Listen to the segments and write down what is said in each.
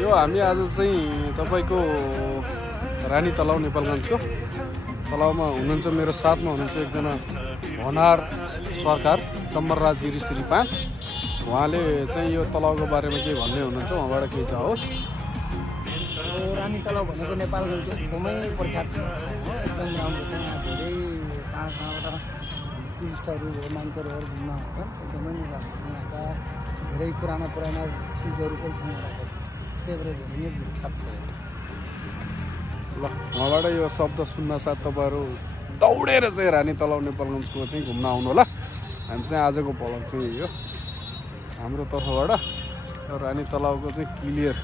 यो हामी आज चाहिँ तपाईको रानी तलाउ नेपालगञ्जको तलाउमा हुनुहुन्छ। मेरो साथमा हुनुहुन्छ एकजना होनार सरकार डम्बरराज गिरी श्री 5। उहाँले चाहिँ यो तलाउको बारेमा के भन्दै हुनुहुन्छ, उहाँबाट केही जाओस्। रानी तलाउ भनेको नेपालगञ्जको एकदमै प्रख्यात छ, एकदम राम्रो छ। यहाँ धेरै टाढा टुरिस्टहरू मान्छेहरू घुम्न आउँछन्, एकदमै राम्रो छ। यहाँका धेरै पुराना चिजहरू पनि छ यहाँको, त्यही भएर धेरै नै विख्यात छ। ल उहाँबाट यो शब्द सुन्न साथ तपाईँहरू दौडेर चाहिँ रानी तलाउ नेपालगञ्जको चाहिँ घुम्न आउनु होला। हामी चाहिँ आजको भ्लग चाहिँ यो हाम्रो तर्फबाट रानी तलाउको चाहिँ क्लियर।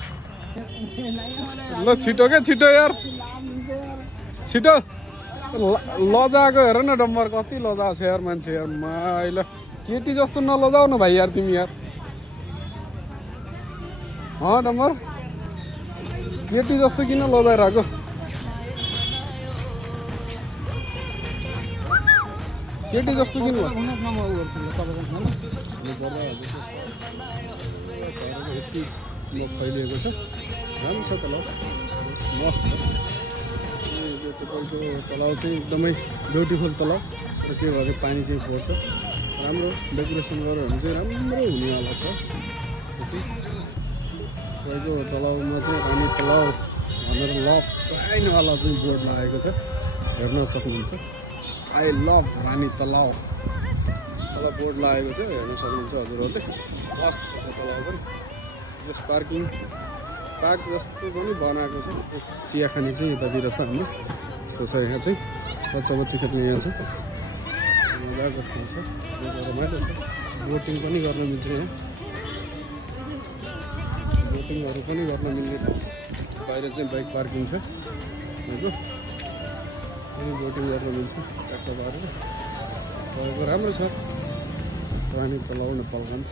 ल छिटो क्या छिटो यार, छिटो लजाएको हेर न डम्बर, कति लजाएको छ यार मान्छे यार। माइल केटी जस्तो नलजाऊ न भाइ यार तिमी यार। डम्बर केटी जस्तो किन लजाइरहेको? केटी जस्तो किन फैलिएको छ, राम्रो छ तलाउ, मस्त। तपाईँको तलाउ चाहिँ एकदमै ब्युटिफुल तलाउ र के भयो पानी चाहिँ छोड्छ, राम्रो डेकोरेसन गरेर भने चाहिँ राम्रो हुनेवाला छ। तपाईँको तलाउमा चाहिँ रानी तलाउ भनेर लभ साइनवाला चाहिँ बोर्ड लगाएको छ, हेर्न सक्नुहुन्छ। आई लभ रानी तलाउ तल बोर्ड लागेको छ, हेर्न सक्नुहुन्छ हजुरहरूले। मस्त छ तलाउ पनि। यस पार्क जस्तो पनि बनाएको छ। चिया खाने चाहिँ यतातिर छ हामी, सो छ यहाँ चाहिँ बच्चा बच्ची खेल्ने यहाँ छ, मजाको खान्छ, रमाइलो छ। बोटिङ पनि गर्न मिल्छ यहाँ, बोटिङहरू पनि गर्न मिल्ने ठाउँ छ। बाहिर चाहिँ बाइक पार्किङ छ, बोटिङ गर्न मिल्छ ट्याक्क पारेर। तपाईँको राम्रो छ रानी तलाउ नेपालगञ्ज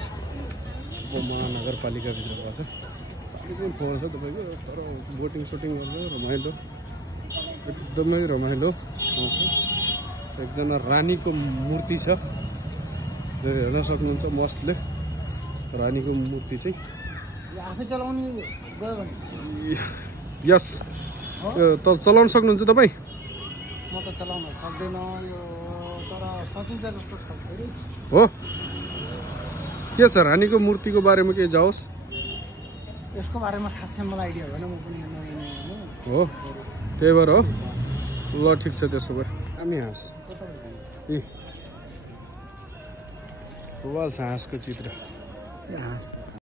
उपमहानगरपालिकाभित्रको छ। पानी चाहिँ फोहोर छ तपाईँको, तर बोटिङ सोटिङ गर्दा रमाइलो, एकदमै रमाइलो आउँछ। एकजना रानीको मूर्ति छ, हेर्न सक्नुहुन्छ मस्तले। रानीको मूर्ति चाहिँ यस त चलाउन सक्नुहुन्छ तपाईँ? म त चलाउन सक्दैन यो, तर सकिन्छ जस्तो छ हो। के छ रानीको मूर्तिको बारेमा केही जाओस्? यसको बारेमा खासै मलाई आइडिया भएन, म पनि हो त्यही भएर हो। ल ठिक छ, त्यसो भए हामी हाँस वाल छ हाँसको चित्र।